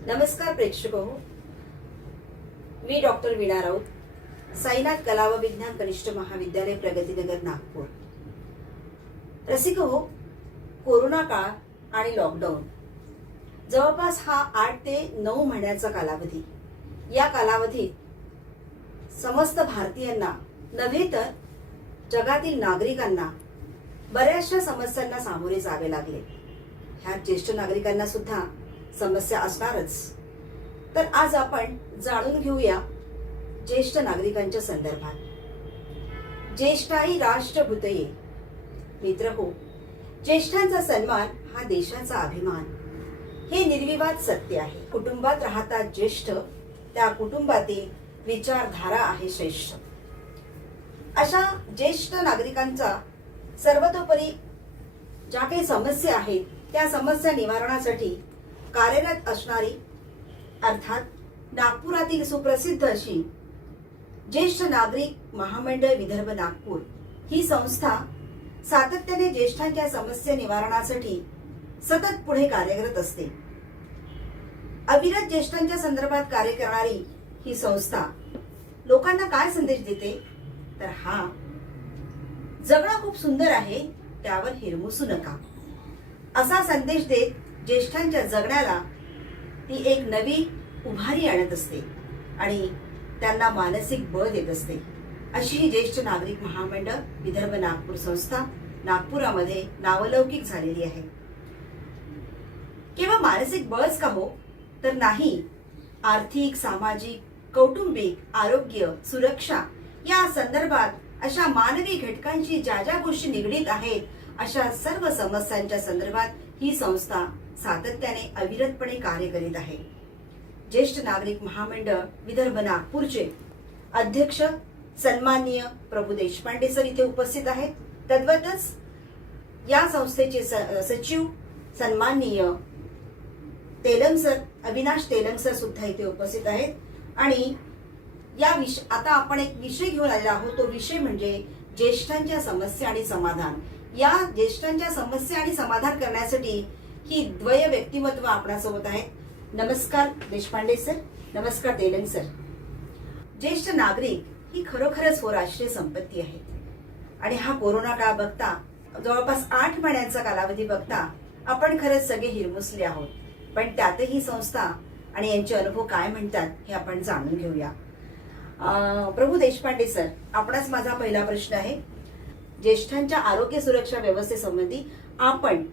नमस्कार प्रेक्षको, मी डॉक्टर वीणा राऊत, साईनाथ कला व विज्ञान कनिष्ठ महाविद्यालय प्रगतीनगर नागपूर। रसिक हो, कोरोना काळ आणि लॉकडाऊन जवळपास हा 8 ते 9 महिन्याचा कालावधी। या कालावधीत समस्त भारतीयांना नव्हे तर जगातील नागरिकांना बऱ्याचशा समस्यांना सामोरे जावे लागले। ह्या ज्येष्ठ नागरिकांना सुद्धा समस्या असणारच। तर आज आपण जाणून घेऊया ज्येष्ठ नागरिकांच्या संदर्भात। ज्येष्ठाई राष्ट्रभूतये। मित्र हो, ज्येष्ठांचा सन्मान हा देशाचा अभिमान, हे निर्विवाद सत्य आहे। कुटुंबात राहतात ज्येष्ठ, त्या कुटुंबातील विचारधारा आहे श्रेष्ठ। अशा ज्येष्ठ नागरिकांचा सर्वतोपरी ज्या काही समस्या आहेत त्या समस्या निवारणासाठी कार्यरत असणारी, अर्थात नागपुरातील सुप्रसिद्ध अशी ज्येष्ठ नागरिक महामंडळ विदर्भ नागपूर ही संस्था सातत्याने ज्येष्ठांच्या समस्या निवारणासाठी सतत पुढे कार्यरत असते। अविरत ज्येष्ठांच्या संदर्भात कार्य करणारी ही संस्था लोकांना काय संदेश देते तर हा, जगणं खूप सुंदर आहे, त्यावर हिरमुसू नका, असा संदेश देत ज्येष्ठांच्या जगण्याला ती एक नवी उभारी आणत असते आणि त्यांना मानसिक बळ देत असते। अशी ही ज्येष्ठ नागरिक महामंडळ विदर्भ नागपूर संस्था नागपुरामध्ये नावलौकिक झालेली आहे। केवळ मानसिक बळच का हो, तर नाही, आर्थिक, सामाजिक, कौटुंबिक, आरोग्य, सुरक्षा या संदर्भात अशा मानवी घटकांशी ज्या ज्या गोष्टी निगडीत आहेत अशा सर्व समस्यांच्या संदर्भात ही संस्था सातत्याने अविरतपणे कार्य करीत आहे। ज्येष्ठ नागरिक महामंडळ विदर्भ नागपूरचे अध्यक्ष सन्माननीय प्रभू देशपांडे सर इथे उपस्थित आहेत। तद्वतच या संस्थेचे सचिव सन्माननीय तेलंग सर, अविनाश तेलंग सर सुद्धा इथे उपस्थित आहेत। आणि आता आपण एक विषय घेऊन आलेला आहोत, तो विषय म्हणजे ज्येष्ठांच्या समस्या आणि समाधान। या ज्येष्ठांच्या समस्या आणि समाधान करण्यासाठी ही द्वय व्यक्तिमत्व आपणासोबत आहेत। नमस्कार देशपांडे सर, नमस्कार तेलंग सर। ज्येष्ठ नागरिक ही खरोखरच हो राष्ट्रीय संपत्ती आहे आणि हा कोरोना काळ बघता, जवळपास 8 महिन्यांचा कालावधी बघता आपण खरंच सगळे हिरमुसले आहोत। पण त्यातही संस्था आणि यांचे अनुभव काय म्हणतात हे आपण जाणून घेऊया। प्रभू देशपांडे सर, आपणास माझा पहिला प्रश्न आहे, ज्येष्ठांच्या आरोग्य सुरक्षा व्यवस्थेसंबंधी आपण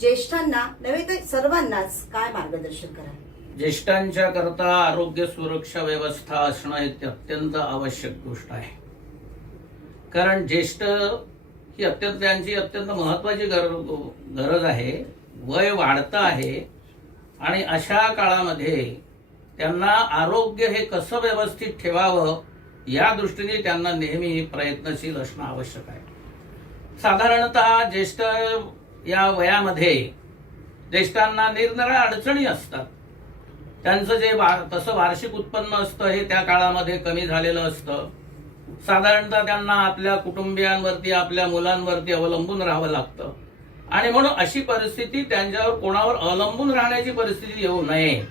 ज्येष्ठांना नव्हे तर सर्वांनाच काय मार्गदर्शन कराल? ज्येष्ठांच्या करता आरोग्य सुरक्षा व्यवस्था असणं एक अत्यंत आवश्यक गोष्ट आहे। कारण ज्येष्ठ ही त्यांची अत्यंत महत्वाची गरज आहे। वय वाढतं आहे आणि अशा काळामध्ये त्यांना आरोग्य हे कसं व्यवस्थित ठेवावं या दृष्टीने त्यांना नेहमी प्रयत्नशील असणं आवश्यक आहे। साधारणतः ज्येष्ठ या वयामध्ये ज्येष्ठांना निरनिराळ्या अडचणी असतात। त्यांचं जे तसं वार्षिक उत्पन्न असतं हे त्या काळामध्ये कमी झालेलं असतं। साधारणतः त्यांना आपल्या कुटुंबियांवरती, आपल्या मुलांवरती अवलंबून राहावं लागतं आणि म्हणून अशी परिस्थिती त्यांच्यावर कोणावर अवलंबून राहण्याची परिस्थिती येऊ नये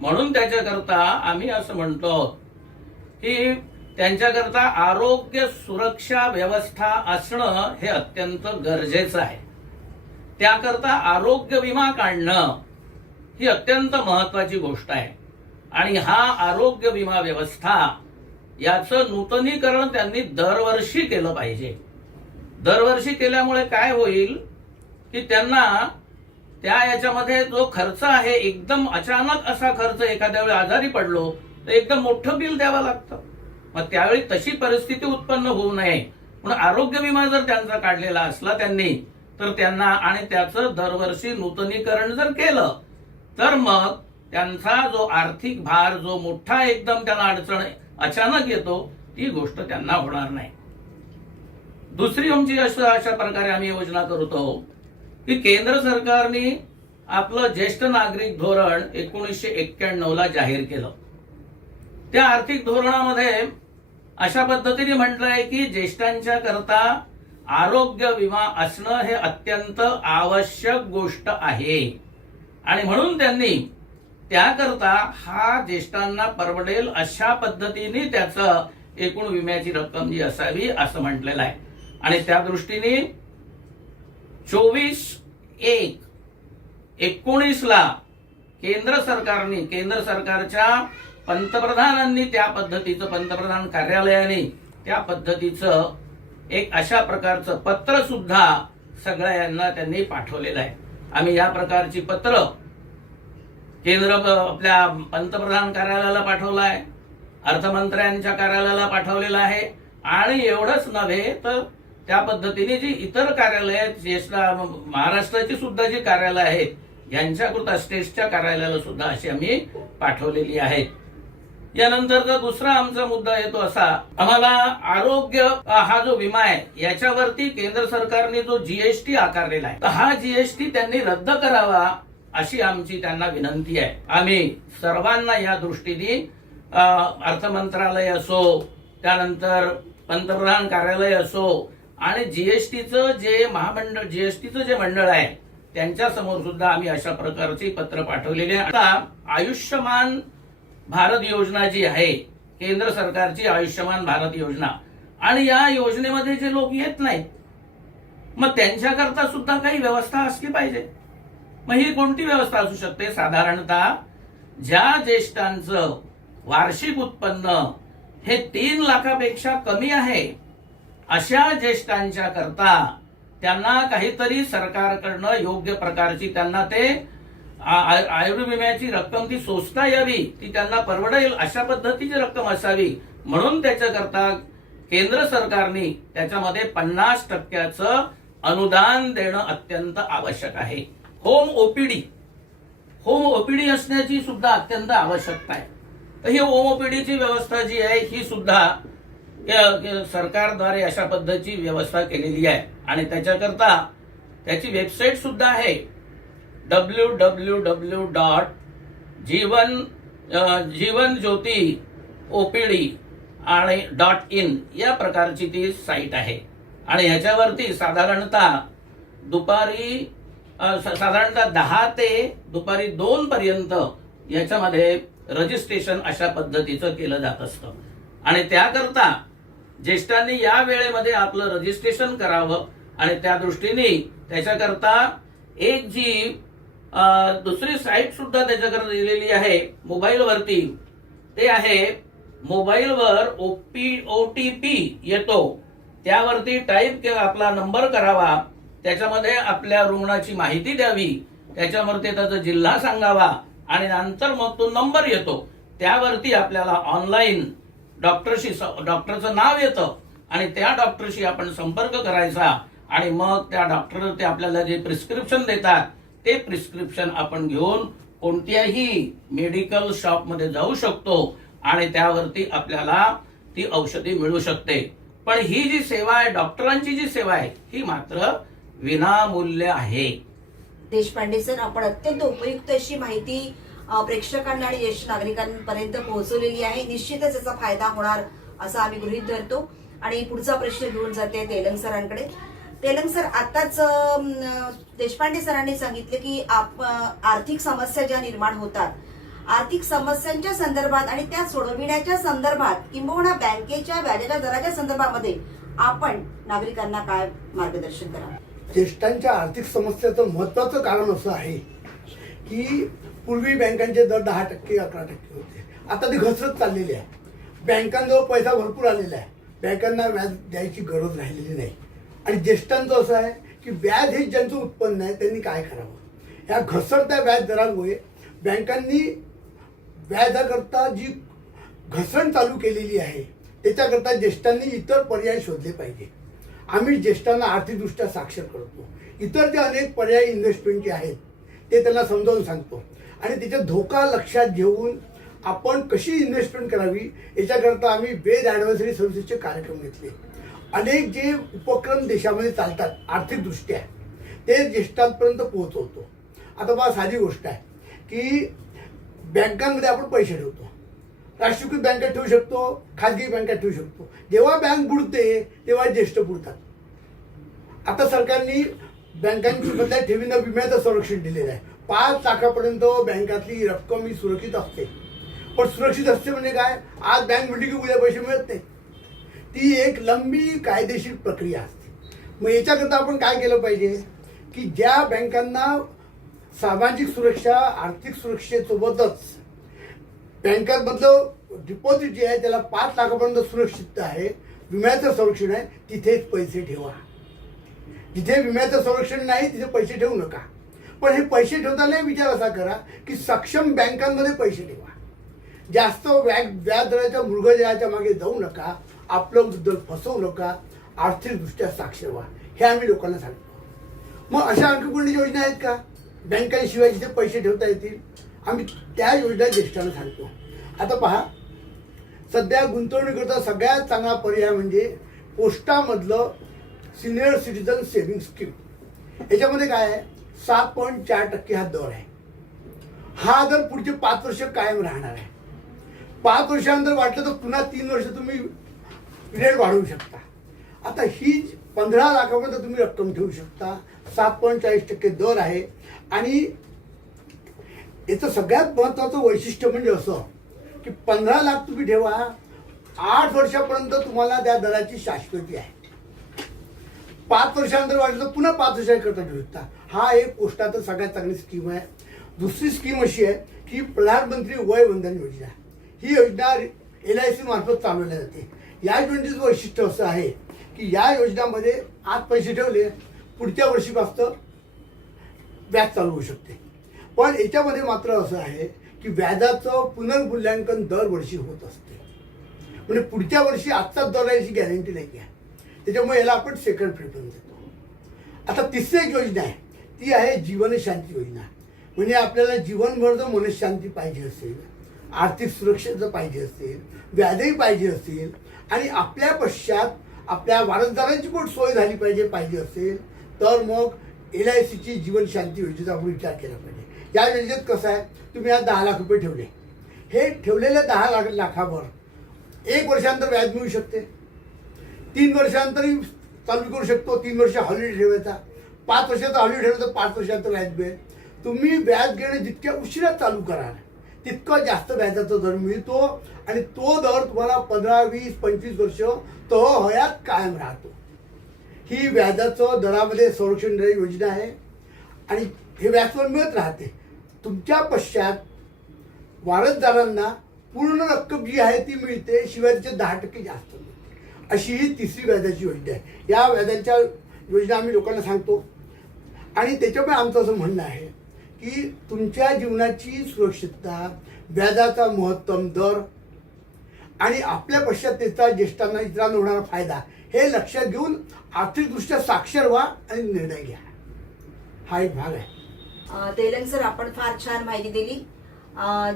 म्हणून त्याच्याकरता आम्ही असं म्हणतो की त्यांच्याकरता आरोग्य सुरक्षा व्यवस्था असणं हे अत्यंत गरजेचं आहे। त्याकरता आरोग्य विमा काढणं ही अत्यंत महत्वाची गोष्ट आहे आणि हा आरोग्य विमा व्यवस्था याचं नूतनीकरण त्यांनी दरवर्षी केलं पाहिजे। दरवर्षी केल्यामुळे काय होईल की त्यांना त्या याच्यामध्ये जो खर्च आहे, एकदम अचानक असा खर्च, एखाद्या वेळी आजारी पडलो तर एकदम मोठं बिल द्यावं लागतं। मग त्यावेळी तशी परिस्थिती उत्पन्न होऊ नये म्हणून आरोग्य विमा जर त्यांचा काढलेला असला त्यांनी, तर त्यांना आणि त्याचं दरवर्षी नूतनीकरण जर केलं तर मग त्यांचा जो आर्थिक भार, जो मोठा एकदम त्यांना अडचण अचानक येतो, ती गोष्ट त्यांना होणार नाही। दुसरी आमची अशा प्रकारे आम्ही योजना करतो की केंद्र सरकारने आपलं ज्येष्ठ नागरिक धोरण 1991 ला जाहीर केलं। त्या आर्थिक धोरणामध्ये अशा पद्धतीने म्हटलंय की ज्येष्ठांच्या करता आरोग्य विमा असणं हे अत्यंत आवश्यक गोष्ट आहे आणि म्हणून त्यांनी त्याकरता हा ज्येष्ठांना परवडेल अशा पद्धतीने त्याचं एकूण विम्याची रक्कम जी असावी असं म्हटलेलं आहे. आणि त्या दृष्टीने 24/1/19 केंद्र सरकारच्या पंतप्रधानांनी त्या पद्धतीचं, पंतप्रधान कार्यालयाने त्या पद्धतीचं एक अशा प्रकारचं पत्र सुद्धा सगळ्यांना त्यांनी पाठवलेलं आहे. आम्ही या प्रकारची पत्र आपल्या पंतप्रधान कार्यालयाला पाठवलं आहे, अर्थमंत्र्यांच्या कार्यालयाला पाठवलेलं आहे. आणि एवढंच नव्हे तर त्या पद्धतीने जी इतर कार्यालय आहेत, ज्येष्ठ महाराष्ट्राची सुद्धा जी कार्यालय आहेत यांच्याकरता स्टेटच्या कार्यालयाला सुद्धा अशी आम्ही पाठवलेली आहेत. यानंतरचा दुसरा आमचा मुद्दा येतो असा, आम्हाला आरोग्य हा जो विमा आहे याच्यावरती केंद्र सरकारने जो जीएसटी आकारलेला आहे, तर हा जीएसटी त्यांनी रद्द करावा अशी आमची त्यांना विनंती आहे. आम्ही सर्वांना या दृष्टीने अर्थ मंत्रालय असो, त्यानंतर पंतप्रधान कार्यालय असो आणि जीएसटीचं जे मंडळ आहे त्यांच्या समोर सुद्धा आम्ही अशा प्रकारची पत्र पाठवलेली आहे. आता आयुष्यमान भारत योजना जी आहे, केंद्र सरकारची आयुष्यमान भारत योजना, आणि या योजनेमध्ये जे लोक येत नाहीत मग त्यांच्याकरता सुद्धा काही व्यवस्था असली पाहिजे. मग ही कोणती व्यवस्था असू शकते? साधारणतः ज्या ज्येष्ठांचं वार्षिक उत्पन्न हे 3 लाखापेक्षा कमी आहे अशा ज्येष्ठांच्या करता त्यांना काहीतरी सरकारकडनं योग्य प्रकारची त्यांना ते आयुर्विम्याची रक्कम ती सोसता यावी, ती त्यांना परवडेल अशा पद्धतीची रक्कम असावी. म्हणून त्याच्याकरता केंद्र सरकारने त्याच्यामध्ये 50% अनुदान देणं अत्यंत आवश्यक आहे. होम ओपीडी असण्याची सुद्धा अत्यंत आवश्यकता आहे. तर ही होम ओपीडीची व्यवस्था जी आहे ही सुद्धा सरकारद्वारे अशा पद्धतीची व्यवस्था केलेली आहे. आणि त्याच्याकरता त्याची वेबसाईट सुद्धा आहे www.jivanjyotiopd.in या प्रकारची ती साईट आहे. आणि ह्याच्यावरती साधारणतः 10 ते दुपारी 2 पर्यंत याच्यामध्ये रजिस्ट्रेशन अशा पद्धतीचं केलं जात असतं. आणि त्याकरता ज्येष्ठांनी या वेळेमध्ये आपलं रजिस्ट्रेशन करावं. आणि त्या दृष्टीने त्याच्याकरता एक जी दुसरी साईट सुद्धा त्याच्याकरता दिलेली आहे मोबाईलवरती, ते आहे मोबाईलवर OTP येतो, त्यावरती टाईप आपला नंबर करावा, त्याच्यामध्ये आपल्या रुग्णाची माहिती द्यावी, त्याच्यावरती त्याचा जिल्हा सांगावा आणि नंतर मग तो नंबर येतो, त्यावरती आपल्याला ऑनलाईन डॉक्टरचं नाव येतं आणि त्या डॉक्टरशी आपण संपर्क करायचा. आणि मग त्या डॉक्टर ते आपल्याला जे प्रिस्क्रिप्शन देतात ते प्रिस्क्रिप्शन आपण घेऊन कोणत्याही मेडिकल शॉपमध्ये जाऊ शकतो आणि त्यावरती आपल्याला ती औषधी मिळू शकते. पण ही जी सेवा आहे, डॉक्टरांची जी सेवा आहे, ही मात्र विनामूल्य आहे. देशपांडे सर, आपण अत्यंत उपयुक्त अशी माहिती प्रेक्षकांना आणि ज्येष्ठ नागरिकांपर्यंत पोहोचवलेली आहे. निश्चितच याचा फायदा होणार असं आम्ही गृहीत धरतो. आणि पुढचा प्रश्न घेऊन जाते तेलंग सरांकडे. तेलंग सर, आताच देशपांडे सरांनी सांगितले की आर्थिक समस्या ज्या निर्माण होतात, आर्थिक समस्यांच्या संदर्भात आणि त्या सोडविण्याच्या संदर्भात किंबहुना बँकेच्या व्याजाच्या दराच्या संदर्भामध्ये आपण नागरिकांना काय मार्गदर्शन करावं? ज्येष्ठांच्या आर्थिक समस्याचं महत्वाचं कारण असं आहे की पूर्वी बँकांचे दर 10% 11% होते, आता ते घसरत चाललेले आहे. बँकांजवळ पैसा भरपूर आलेला आहे, बँकांना व्याज द्यायची गरज राहिलेली नाही. आणि ज्येष्ठांचं असं आहे की व्याज हे ज्यांचं उत्पन्न आहे त्यांनी काय करावं? ह्या घसरत्या व्याज दरांमुळे बँकांनी व्याजाकरता जी घसरण चालू केलेली आहे त्याच्याकरता ज्येष्ठांनी इतर पर्याय शोधले पाहिजे. आम्ही ज्येष्ठांना आर्थिकदृष्ट्या साक्षर करतो, इतर जे अनेक पर्याय इन्व्हेस्टमेंटचे आहेत ते त्यांना समजावून सांगतो आणि त्याचा धोका लक्षात घेऊन आपण कशी इन्व्हेस्टमेंट करावी याच्याकरता आम्ही वेद ॲडव्हायझरी सर्व्हिसेसचे कार्यक्रम घेतले. अनेक जे उपक्रम देशामध्ये चालतात आर्थिकदृष्ट्या ते ज्येष्ठांपर्यंत पोहोचवतो. आता मला साधी गोष्ट आहे की बँकांमध्ये आपण पैसे ठेवतो, राष्ट्रीयकृत बँकेत ठेवू शकतो, खाजगी बँकेत ठेवू शकतो. जेव्हा बँक बुडते तेव्हा ज्येष्ठ बुडतात. आता सरकारने बँकांच्या ठेवींना विम्याचं संरक्षण दिलेलं आहे, 5 लाखापर्यंत बँकातली रक्कम ही सुरक्षित असते. पण सुरक्षित असते म्हणजे काय? आज बँक म्हणली की उद्या पैसे मिळत नाही. ती एक लंबी कायदेशीर प्रक्रिया असते. मग याच्याकरता आपण काय केलं पाहिजे की ज्या बँकांना सामाजिक सुरक्षा आर्थिक सुरक्षेसोबतच बँकांमधलं डिपॉझिट जे आहे त्याला 5 लाखापर्यंत सुरक्षित आहे, विम्याचं संरक्षण आहे, तिथेच पैसे ठेवा. जिथे विम्याचं संरक्षण नाही तिथे पैसे ठेवू नका. पण हे पैसे ठेवताना विचार असा करा की सक्षम बँकांमध्ये पैसे ठेवा. जास्त व्याज दराच्या मृगजळाच्या मागे जाऊ नका, आपलं मुद्दल फसवू नका, आर्थिकदृष्ट्या साक्षर व्हा. हे आम्ही लोकांना सांगतो. मग अशा आणखी कोणती योजना आहेत का बँकांशिवाय जिथे पैसे ठेवता येतील? आम्ही त्या योजना ज्येष्ठांना सांगतो. आता पहा, सध्या गुंतवणुकीचा सगळ्यात चांगला पर्याय म्हणजे पोस्टामधलं सिनियर सिटीजन सेव्हिंग स्कीम. याच्यामध्ये काय आहे? 7.4% हा दर आहे. हा दर पुढचे 5 वर्ष कायम राहणार आहे. 5 वर्षानंतर वाटलं तर पुन्हा 3 वर्ष तुम्ही पिरियड वाढवू शकता. आता ही 15 लाखापर्यंत तुम्ही रक्कम ठेवू शकता. 7.40% दर आहे. आणि याचं सगळ्यात महत्त्वाचं वैशिष्ट्य म्हणजे असं की 15 लाख तुम्ही ठेवा, 8 वर्षापर्यंत तुम्हाला त्या दराची शाश्वती आहे. 5 वर्षानंतर वाटलं तर पुन्हा 5 वर्षाकरता ठेवू शकता. हा एक पोस्टाचं सगळ्यात चांगली स्कीम आहे. दुसरी स्कीम अशी आहे की प्रधानमंत्री वय वंदन योजना. ही योजना LIC मार्फत चालवल्या जाते. या योजनेचं वैशिष्ट्य असं आहे की या योजनामध्ये आज पैसे ठेवले, पुढच्या वर्षीपासून व्याज चालू होऊ शकते. पण याच्यामध्ये मात्र असं आहे की व्याजाचं पुनर्मूल्यांकन दरवर्षी होत असते. म्हणजे पुढच्या वर्षी आजचाच दर याची गॅरंटी नाही आहे. त्याच्यामुळे याला आपण सेकंड प्रेफरन्स देतो. आता तिसरी एक योजना आहे, ती आहे जीवनशांती योजना. म्हणजे आपल्याला जीवनभर जर मनशांती पाहिजे असेल, आर्थिक सुरक्षेचं पाहिजे असेल, व्याजही पाहिजे असेल आणि आपल्या पश्चात आपल्या वारसदारांची पण सोय झाली पाहिजे असेल तर मग LICची जीवनशांती योजनेचा आपण विचार केला पाहिजे. या योजनेत कसं आहे, तुम्ही आज 10 लाख रुपये ठेवले, हे ठेवलेल्या 10 लाखावर 1 वर्षानंतर व्याज मिळू शकते. 3 वर्षानंतरही चालू करू शकतो. 3 वर्ष हॉलिडे ठेवायचा, 5 वर्षाचा हॉलिडे ठेवायचा, 5 वर्षानंतर व्याज मिळेल. तुम्ही व्याज घेणं जितक्या उशिरा चालू कराल तितकं जास्त व्याजाचा दर मिळतो आणि तो दर तुम्हाला 15, 20, 25 वर्ष हयात कायम राहतो. ही व्याजाचं दरामध्ये संरक्षण देणारी योजना आहे आणि हे व्याज मिळत राहते. तुमच्या पश्चात वारसदारांना पूर्ण रक्कम जी आहे ती मिळते, शिवाय तिचे 10% जास्त मिळते. अशी ही तिसरी व्याजाची योजना आहे. या व्याजाच्या योजना आम्ही लोकांना सांगतो आणि त्याच्यामुळे आमचं असं म्हणणं आहे की तुमच्या जीवनाची सुरक्षितता, व्याजाचा महत्तम दर आणि आपल्या पश्चात त्याचा ज्येष्ठांना इतरांना होणारा फायदा हे लक्षात घेऊन आर्थिकदृष्ट्या साक्षर व्हा आणि निर्णय घ्या. हा एक भाग आहे. तेलंग सर, आपण फार छान माहिती दिली.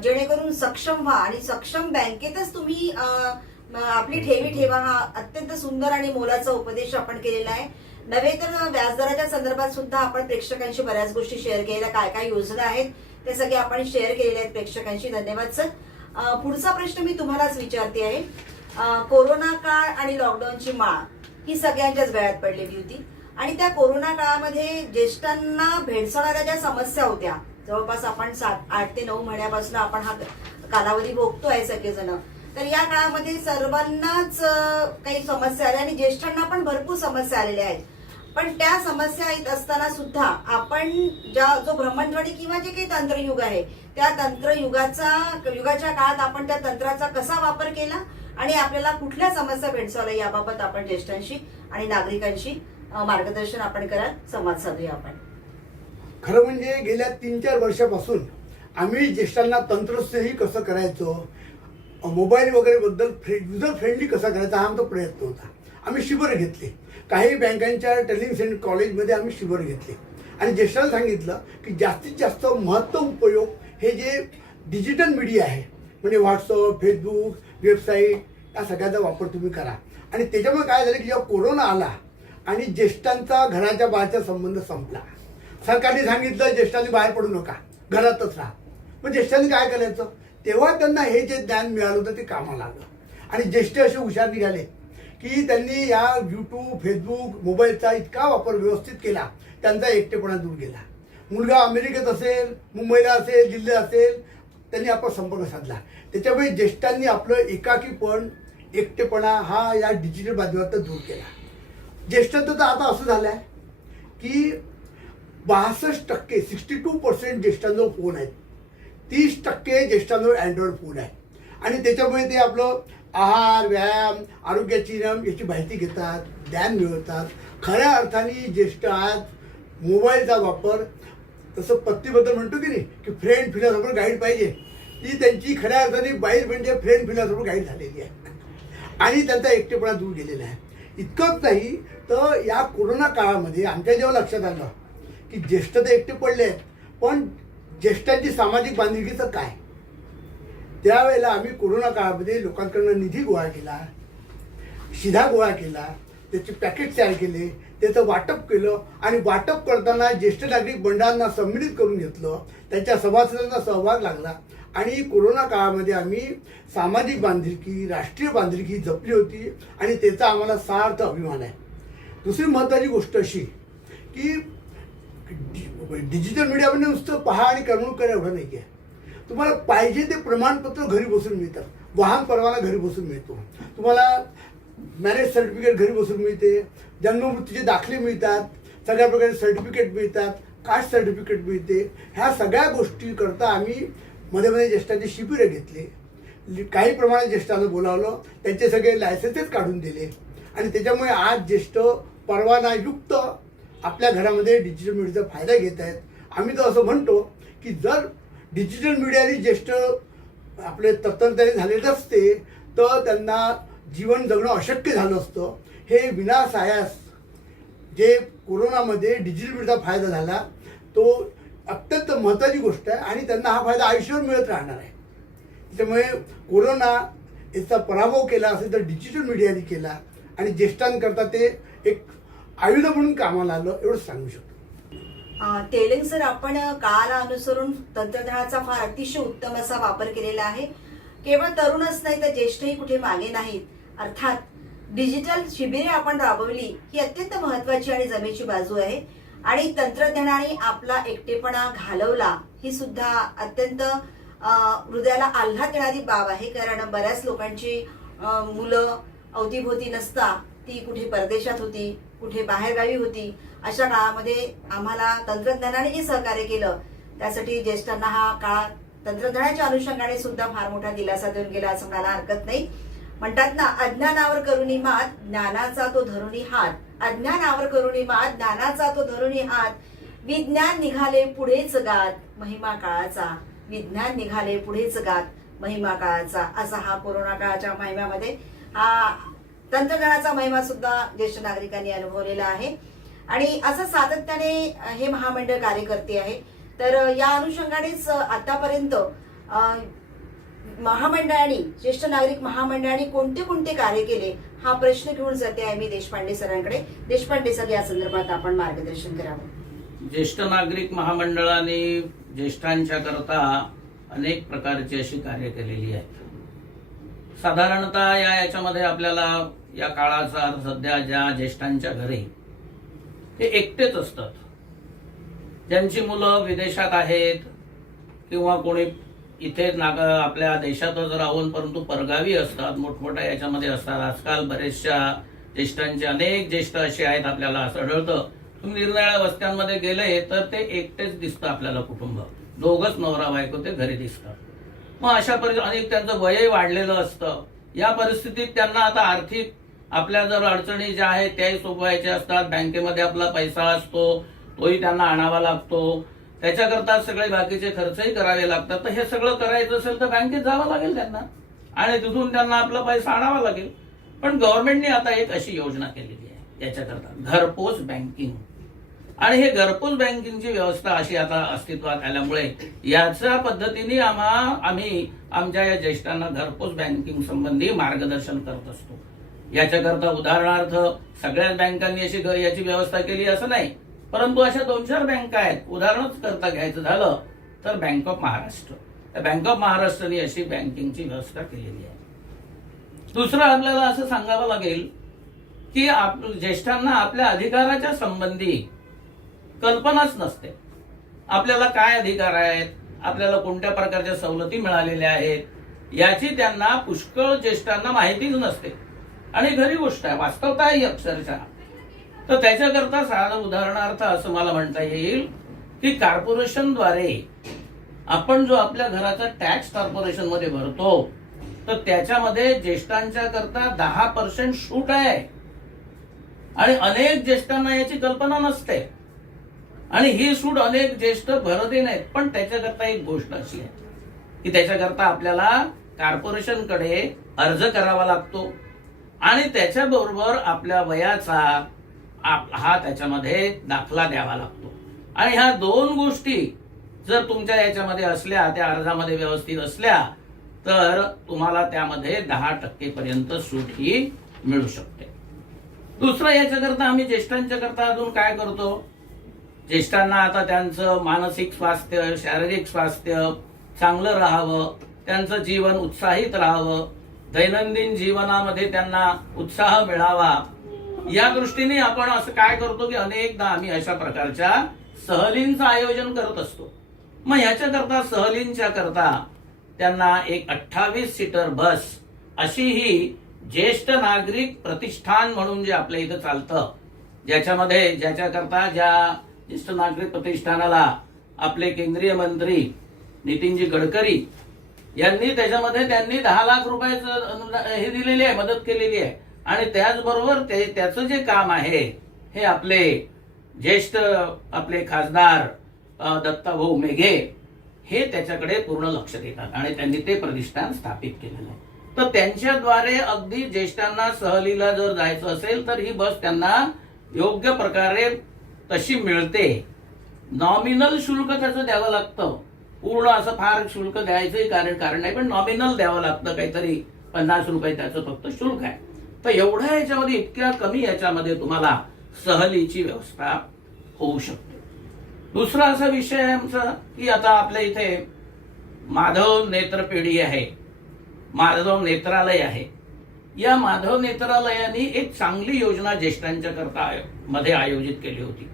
जेणेकरून सक्षम व्हा आणि सक्षम बँकेतच तुम्ही आपली ठेवी ठेवा. हा अत्यंत सुंदर आणि मोलाचा उपदेश आपण केलेला आहे. नव्हे तर व्याजदराच्या संदर्भात सुद्धा आपण प्रेक्षकांशी बऱ्याच गोष्टी शेअर केलेल्या, काय काय योजना आहेत ते सगळे आपण शेअर केलेले आहेत प्रेक्षकांशी. धन्यवाद सर. पुढचा प्रश्न मी तुम्हालाच विचारते आहे. कोरोना काळ आणि लॉकडाऊनची माळ ही सगळ्यांच्याच गळ्यात पडलेली होती आणि त्या कोरोना काळामध्ये ज्येष्ठांना भेडसावणाऱ्या ज्या समस्या होत्या, जवळपास आपण 8 ते 9 महिन्यापासून आपण हा कालावधी भोगतोय सगळेजण. तर या काळामध्ये सर्वांनाच काही समस्या आल्या आणि ज्येष्ठांना पण भरपूर समस्या आलेल्या आहेत. पण त्या समस्या येत असताना सुद्धा आपण जो भ्रमणध्वनी किंवा जे काही तंत्रयुग आहे त्या युगाच्या काळात आपण त्या तंत्राचा कसा वापर केला आणि आपल्याला कुठल्या समस्या भेडसावल्या याबाबत आपण ज्येष्ठांशी आणि नागरिकांशी मार्गदर्शन आपण कराल, संवाद साधूया आपण. खरं म्हणजे गेल्या 3-4 वर्षापासून आम्ही ज्येष्ठांना तंत्रस्नेही कसं करायचं, मोबाईल वगैरे बद्दल युजर फ्रेंडली कसा करायचा हा आमचा प्रयत्न होता. आम्ही शिबिर घेतले. काही बँकांच्या ट्रेनिंग सेंटर कॉलेजमध्ये आम्ही शिबिर घेतले आणि ज्येष्ठांना सांगितलं की जास्तीत जास्त महत्त्व उपयोग हे जे डिजिटल मीडिया आहे, म्हणजे व्हॉट्सअप, फेसबुक, वेबसाईट या सगळ्याचा वापर तुम्ही करा. आणि त्याच्यामुळे काय झालं की जेव्हा कोरोना आला आणि ज्येष्ठांचा घराच्या बाहेरचा संबंध संपला, सरकारने सांगितलं ज्येष्ठांनी बाहेर पडू नका, घरातच राहा. मग ज्येष्ठांनी काय करायचं, तेव्हा त्यांना हे जे ज्ञान मिळालं होतं ते कामाला आलं. आणि ज्येष्ठ असे हुशार निघाले की त्यांनी या यूट्यूब, फेसबुक, मोबाईलचा इतका वापर व्यवस्थित केला, त्यांचा एकटेपणा दूर गेला. मुलगा अमेरिकेत असेल, मुंबईला असेल, दिल्लीला असेल, त्यांनी आपला संपर्क साधला. त्याच्यामुळे ज्येष्ठांनी आपलं एकाकीपण, एकटेपणा हा या डिजिटल माध्यमातून दूर केला. ज्येष्ठांचं तर आता असं झालं आहे की 62% 62% ज्येष्ठांजवळ फोन आहेत, 30% ज्येष्ठांजवळ अँड्रॉइड फोन आहे. आणि त्याच्यामुळे ते आपलं आहार, व्यायाम, आरोग्याची नियम याची माहिती घेतात, ज्ञान मिळवतात. खऱ्या अर्थाने ज्येष्ठ आज मोबाईलचा वापर, तसं पत्नीबद्दल म्हणतो की नाही की फ्रेंड फिलॉसॉफर गाईड पाहिजे, ती त्यांची खऱ्या अर्थाने बाईर म्हणजे फ्रेंड फिलॉसॉफर गाईड झालेली आहे आणि त्यांचा एकटेपणा दूर गेलेला आहे. इतकंच नाही तर या कोरोना काळामध्ये आमच्या जेव्हा लक्षात आलं की ज्येष्ठ तर एकटे पडले आहेत, पण ज्येष्ठांची सामाजिक बांधिलकीचं काय, त्यावेळेला आम्ही कोरोना काळामध्ये लोकांकडनं निधी गोळा केला, शिधा गोळा केला, त्याचे पॅकेट तयार केले, त्याचं वाटप केलं आणि वाटप करताना ज्येष्ठ नागरिक मंडळांना सम्मिलित करून घेतलं, त्यांच्या सभासदांचा सहभाग लागला आणि कोरोना काळामध्ये आम्ही सामाजिक बांधिलकी, राष्ट्रीय बांधिलकी जपली होती आणि त्याचा आम्हाला सार्थ अभिमान आहे. दुसरी महत्त्वाची गोष्ट अशी की डिजिटल मीडियामध्ये नुसतं पहा आणि करमणूक करा एवढं नाही आहे. तुम्हाला पाहिजे ते प्रमाणपत्र घरी बसून मिळतात, वाहन परवाना घरी बसून मिळतो, तुम्हाला मॅरेज सर्टिफिकेट घरी बसून मिळते, जन्ममृत्यूचे दाखले मिळतात, सगळ्या प्रकारचे सर्टिफिकेट मिळतात, कास्ट सर्टिफिकेट मिळते. ह्या सगळ्या गोष्टी करता आम्ही मध्ये मध्ये ज्येष्ठांचे शिबिरं घेतले, काही प्रमाणात ज्येष्ठांना बोलावलं, त्यांचे सगळे लायसन्सेस काढून दिले आणि त्याच्यामुळे आज ज्येष्ठ परवानायुक्त आपल्या घरामध्ये डिजिटल मीडियाचा फायदा घेत आहेत. आम्ही तर असं म्हणतो की जर डिजिटल मीडियाने ज्येष्ठ आपले तत्परतेने झाले नसते तर त्यांना जीवन जगणं अशक्य झालं असतं. हे विनासायास जे कोरोनामध्ये डिजिटल मीडियाचा फायदा झाला तो अत्यंत महत्त्वाची गोष्ट आहे आणि त्यांना हा फायदा आयुष्यभर मिळत राहणार आहे. त्यामुळे कोरोना याचा पराभव केला असेल तर डिजिटल मीडियाने केला आणि ज्येष्ठांकरता ते एक आयुध म्हणून कामाला आलं एवढंच सांगू शकतो. तेलंग सर, आपण काळाला अनुसरून तंत्रज्ञानाचा फार अतिशय उत्तम असा वापर केलेला आहे. केवळ तरुणच नाही तर ज्येष्ठही कुठे मागे नाहीत. अर्थात डिजिटल शिबिरे आपण राबवली ही अत्यंत महत्वाची आणि जमेची बाजू आहे आणि तंत्रज्ञानाने आपला एकटेपणा घालवला ही सुद्धा अत्यंत हृदयाला आल्हाद देणारी बाब आहे. कारण बऱ्याच लोकांची मुलं अवतीभोवती नसता, ती कुठे परदेशात होती, कुठे बाहेरगावी होती. अशा काळामध्ये आम्हाला तंत्रज्ञानाने जे सहकार्य केलं त्यासाठी ज्येष्ठांना हा काळ तंत्रज्ञानाच्या अनुषंगाने सुद्धा फार मोठा दिलासा देऊन गेला असं म्हणायला हरकत नाही. म्हणतात ना, अज्ञानावर करुणी मात, ज्ञानाचा तो धरुणी हात. अज्ञानावर करुणी मात, ज्ञानाचा तो धरुणी हात. विज्ञान निघाले पुढेच गात, महिमा काळाचा. विज्ञान निघाले पुढेच गात, महिमा काळाचा. असा हा कोरोना काळाच्या महिम्यामध्ये हा तंत्रज्ञानाचा महिमा सुद्धा ज्येष्ठ नागरिकांनी अनुभवलेला आहे आणि असं सातत्याने हे महामंडळ कार्य करते आहे. तर या अनुषंगानेच आतापर्यंत महामंडळाने, ज्येष्ठ नागरिक महामंडळाने कोणते कोणते कार्य केले हा प्रश्न घेऊन जाते आहे मी देशपांडे सरांकडे. देशपांडे सर, या संदर्भात आपण मार्गदर्शन करावं. ज्येष्ठ नागरिक महामंडळाने ज्येष्ठांच्या करता अनेक प्रकारची अशी कार्य केलेली आहेत. साधारणतः याच्यामध्ये आपल्याला या काळाचा सध्या ज्या ज्येष्ठांच्या घरी ते एकटेच असतात, ज्यांची मुलं विदेशात आहेत किंवा कोणी इथे आपल्या देशातच राहून परंतु परगावी असतात, मोठमोठ्या याच्यामध्ये असतात. आजकाल बरेचशा ज्येष्ठांचे अनेक ज्येष्ठ असे आहेत आपल्याला असं आढळतं. तुम्ही निरनिराळ्या वस्त्यांमध्ये गेले तर ते एकटेच दिसतं आपल्याला कुटुंब, दोघच नवरा बायको ते घरी दिसतात. मग अशा परिस्थितीत अनेक त्यांचं वयही वाढलेलं असतं. या परिस्थितीत त्यांना आता आर्थिक आपल्या जर अडचणी ज्या आहेत त्याही सोपवायच्या असतात. बँकेमध्ये आपला पैसा असतो तोही त्यांना आणावा लागतो, त्याच्याकरता सगळे बाकीचे खर्चही करावे लागतात. तर हे सगळं करायचं असेल तर बँकेत जावं लागेल त्यांना आणि तिथून त्यांना आपला पैसा आणावा लागेल. पण गव्हर्नमेंटने आता एक अशी योजना केलेली आहे याच्याकरता, घरपोच बँकिंग. आणि हे घरपोच बँकिंगची व्यवस्था अशी आता अस्तित्वात आल्यामुळे याच्या पद्धतीने आम्ही आमच्या या ज्येष्ठांना घरपोच बँकिंग संबंधी मार्गदर्शन करत असतो. याच्याकरता उदाहरणार्थ सगळ्याच बँकांनी अशी याची व्यवस्था केली असं नाही, परंतु अशा 2-4 बँका आहेत. उदाहरणच करता घ्यायचं झालं तर bank of Maharashtra, bank of महाराष्ट्रने अशी बँकिंगची व्यवस्था केलेली आहे. दुसरं आपल्याला असं सांगावं लागेल की ज्येष्ठांना आपल्या अधिकाराच्या संबंधी कल्पनाच नसते. आपल्याला काय अधिकार आहेत, आपल्याला कोणत्या प्रकारच्या सवलती मिळालेल्या आहेत, याची त्यांना पुष्कळ ज्येष्ठांना माहितीच नसते. आणि खरी गोष्ट आहे, वास्तवता आहे अक्षरशः. तर त्याच्याकरता साधं उदाहरणार्थ असं मला म्हणता येईल की कॉर्पोरेशनद्वारे आपण जो आपल्या घराचा टॅक्स कॉर्पोरेशन मध्ये भरतो, तर त्याच्यामध्ये ज्येष्ठांच्या करता 10% सूट आहे. आणि अनेक ज्येष्ठांना याची कल्पना नसते आणि ही सूट अनेक ज्येष्ठ भरतही नाहीत. पण त्याच्याकरता एक गोष्ट अशी आहे की त्याच्याकरता आपल्याला कॉर्पोरेशनकडे अर्ज करावा लागतो आणि त्याच्याबरोबर आपल्या वयाचा हा त्याच्यामध्ये दाखला द्यावा लागतो. आणि ह्या दोन गोष्टी जर तुमच्या याच्यामध्ये असल्या, त्या अर्जामध्ये व्यवस्थित असल्या, तर तुम्हाला त्यामध्ये 10% पर्यंत सूट ही मिळू शकते. दुसरं याच्याकरता आम्ही ज्येष्ठांच्या करता अजून काय करतो, ज्येष्ठांना आता त्यांचं मानसिक स्वास्थ्य, शारीरिक स्वास्थ्य चांगलं राहावं, त्यांचं जीवन उत्साहित राहावं, दैनंदिन जीवनामध्ये त्यांना उत्साह मिळावा, या दृष्टीने आपण असं काय करतो की अनेकदा आम्ही अशा प्रकारच्या सहलींचं आयोजन करत असतो. मग याच्याकरता सहलींच्या करता त्यांना एक 28 सीटर बस अशी ही ज्येष्ठ नागरिक प्रतिष्ठान म्हणून जे आपल्या इथं चालतं, ज्याच्याकरता ज्या ज्येष्ठ नागरिक प्रतिष्ठानाला आपले केंद्रीय मंत्री नितीनजी गडकरी यांनी त्याच्यामध्ये त्यांनी 10 लाख रुपयाचं हे दिलेली आहे, मदत केलेली आहे. आणि त्याचबरोबर त्याचं जे काम आहे हे आपले ज्येष्ठ आपले खासदार दत्ताभाऊ मेघे हे त्याच्याकडे पूर्ण लक्ष देतात आणि त्यांनी ते प्रतिष्ठान स्थापित केलेलं आहे. तर त्यांच्याद्वारे अगदी ज्येष्ठांना सहलीला जर जायचं असेल तर ही बस त्यांना योग्य प्रकारे तशी मिळते. नॉमिनल शुल्क त्याचं द्यावं लागतं, पूर्ण असं फार शुल्क द्यायचंही कारण नाही, पण नॉमिनल द्यावं लागतं, काहीतरी 50 रुपये त्याचं फक्त शुल्क आहे. तर एवढ्या याच्यामध्ये, इतक्या कमी याच्यामध्ये तुम्हाला सहलीची व्यवस्था होऊ शकते. दुसरा असा विषय आहे आमचा की आता आपल्या इथे माधव नेत्रपेढी आहे, माधव नेत्रालय आहे. या माधव नेत्रालयाने एक चांगली योजना ज्येष्ठांच्या करता मध्ये आयोजित केली होती.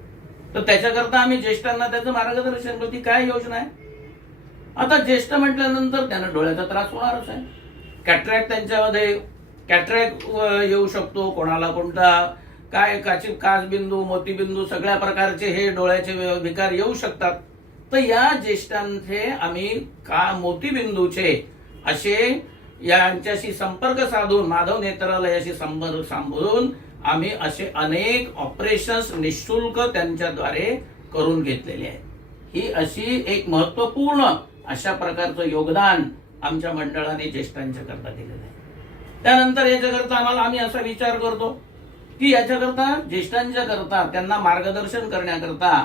तर त्याच्याकरता आम्ही ज्येष्ठांना त्याचं मार्गदर्शन करतो. काय योजना आहे, आता ज्येष्ठ म्हटल्यानंतर त्यांना डोळ्याचा त्रास होणारच आहे. कॅटरॅक्ट त्यांच्यामध्ये कॅटरॅक्ट येऊ शकतो, कोणाला कोणता काय काचबिंदू, मोतीबिंदू, सगळ्या प्रकारचे हे डोळ्याचे विकार येऊ शकतात. तर या ज्येष्ठांचे आम्ही मोतीबिंदूचे असे यांच्याशी संपर्क साधून, माधव नेत्रालयाशी संपर्क साधून आम्ही असे अनेक ऑपरेशन्स निशुल्क त्यांच्याद्वारे करून घेतलेले आहेत. ही अशी एक महत्वपूर्ण अशा प्रकारचं योगदान आमच्या मंडळाने ज्येष्ठांच्या करता दिलेलं आहे. त्यानंतर याच्याकरता आम्ही असा विचार करतो की याच्याकरता ज्येष्ठांच्या करता त्यांना मार्गदर्शन करण्याकरता,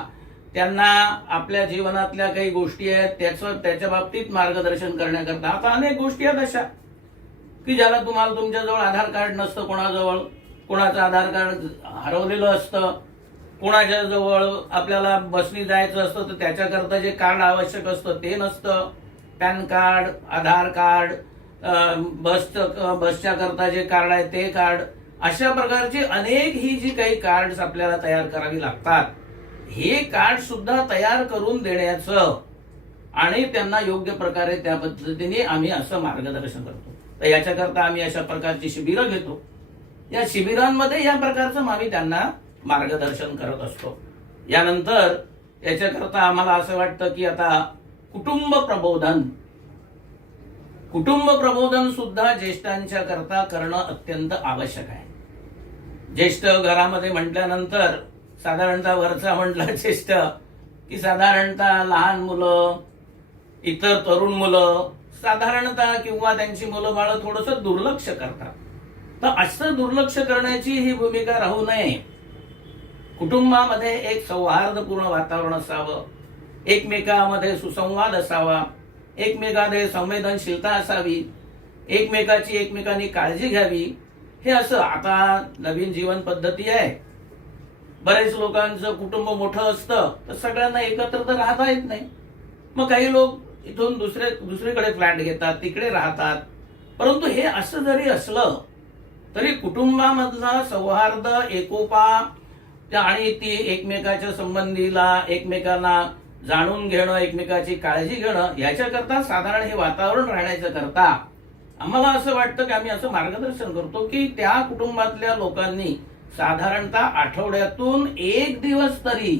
त्यांना आपल्या जीवनातल्या काही गोष्टी आहेत त्याच्या बाबतीत मार्गदर्शन करण्याकरता आता अनेक गोष्टी आहेत अशा की ज्याला तुम्हाला तुमच्याजवळ आधार कार्ड नसतं, कोणाचं आधार कार्ड हरवलेलं असतं, कोणाच्या जवळ आपल्याला बसनी जायचं असतं तर त्याच्याकरता जे कार्ड आवश्यक असतं ते नसतं, पॅन कार्ड, आधार कार्ड, बसच्या करता जे कार्ड आहे ते कार्ड, अशा प्रकारची अनेक ही जी काही कार्ड्स आपल्याला तयार करावी लागतात, हे कार्ड सुद्धा तयार करून देण्याचं आणि त्यांना योग्य प्रकारे त्या पद्धतीने आम्ही असं मार्गदर्शन करतो. तर याच्याकरता आम्ही अशा प्रकारची शिबिरं घेतो. या शिबिरांमध्ये या प्रकारचं आम्ही त्यांना मार्गदर्शन करत असतो. यानंतर याच्याकरता आम्हाला असं वाटतं की आता कुटुंब प्रबोधन सुद्धा ज्येष्ठांच्या करता करणं अत्यंत आवश्यक आहे. ज्येष्ठ घरामध्ये म्हटल्यानंतर साधारणतः वरचा म्हटलं ज्येष्ठ की साधारणतः लहान मुलं, इतर तरुण मुलं साधारणतः किंवा त्यांची मुलं बाळ थोडंसं दुर्लक्ष करतात. तर असं दुर्लक्ष करण्याची ही भूमिका राहू नये. कुटुंबामध्ये एक सौहार्दपूर्ण वातावरण असावं, एकमेकांमध्ये सुसंवाद असावा, एकमेकांमध्ये संवेदनशीलता असावी, एकमेकांनी काळजी घ्यावी. हे असं आता नवीन जीवन पद्धती आहे. बरेच लोकांचं कुटुंब मोठं असतं तर सगळ्यांना एकत्र तर राहता येत नाही. मग काही लोक इथून दुसरीकडे फ्लॅट घेतात, तिकडे राहतात. परंतु हे असं जरी असलं तरी कुटुंबामधला सौहार्द, एकोपा आणि ती एकमेकाच्या संबंधीला एकमेकांना जाणून घेणं, एकमेकाची काळजी घेणं, याच्याकरता साधारण हे वातावरण राहण्याच्या करता आम्हाला असं वाटतं की आम्ही असं मार्गदर्शन करतो की त्या कुटुंबातल्या लोकांनी साधारणतः आठवड्यातून एक दिवस तरी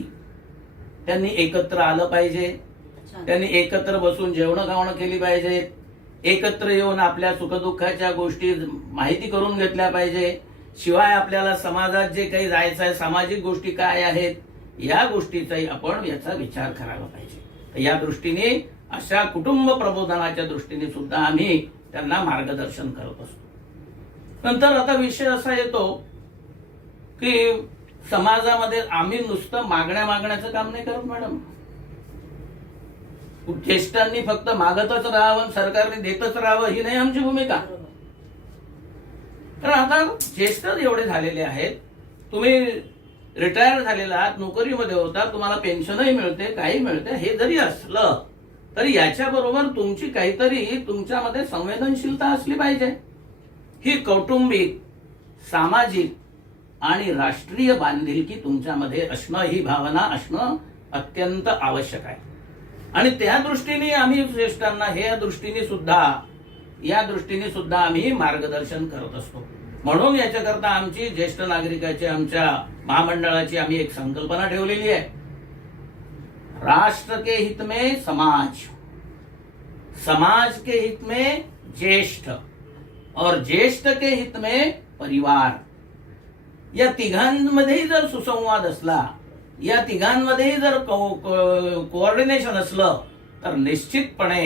त्यांनी एकत्र आलं पाहिजे. छान. त्यांनी एकत्र बसून जेवण खावणं केली पाहिजेत. एकत्र येऊन आपल्या सुखदुःखाच्या गोष्टी माहिती करून घेतल्या पाहिजे. शिवाय आपल्याला समाजात जे काही जायचं आहे, सामाजिक गोष्टी काय आहेत, या गोष्टीचाही आपण याचा विचार करायला पाहिजे. तर या दृष्टीने अशा कुटुंब प्रबोधनाच्या दृष्टीने सुद्धा आम्ही त्यांना मार्गदर्शन करत असतो. नंतर आता विषय असा येतो की समाजामध्ये आम्ही नुसतं मागण्याचं काम नाही करत मॅडम. ज्येष्ठांनी फक्त मागतच राहावं, सरकारने देतच राहावं, ही नाही आमची भूमिका. बरोबर. तर आता ज्येष्ठ एवढे झालेले आहेत, तुम्ही रिटायर झालेला आहात, नोकरीमध्ये होता, तुम्हाला पेन्शनही मिळते, काही मिळते, हे जरी असलं तरी याच्याबरोबर तुमची काहीतरी तुमच्यामध्ये संवेदनशीलता असली पाहिजे. ही कौटुंबिक, सामाजिक आणि राष्ट्रीय बांधिलकी तुमच्यामध्ये असणं, ही भावना असणं अत्यंत आवश्यक आहे. आणि त्या दृष्टीने आम्ही ज्येष्ठांना या दृष्टीने सुद्धा आम्ही मार्गदर्शन करत असतो. म्हणून याच्याकरता आमची ज्येष्ठ नागरिकाची, आमच्या महामंडळाची आम्ही एक संकल्पना ठेवलेली आहे. राष्ट्र के हित में समाज, समाज के हित में ज्येष्ठ और ज्येष्ठ के हित में परिवार. या तिघांमध्येही जर सुसंवाद असला, या तिघांमध्येही जर कोऑर्डिनेशन असलं तर निश्चितपणे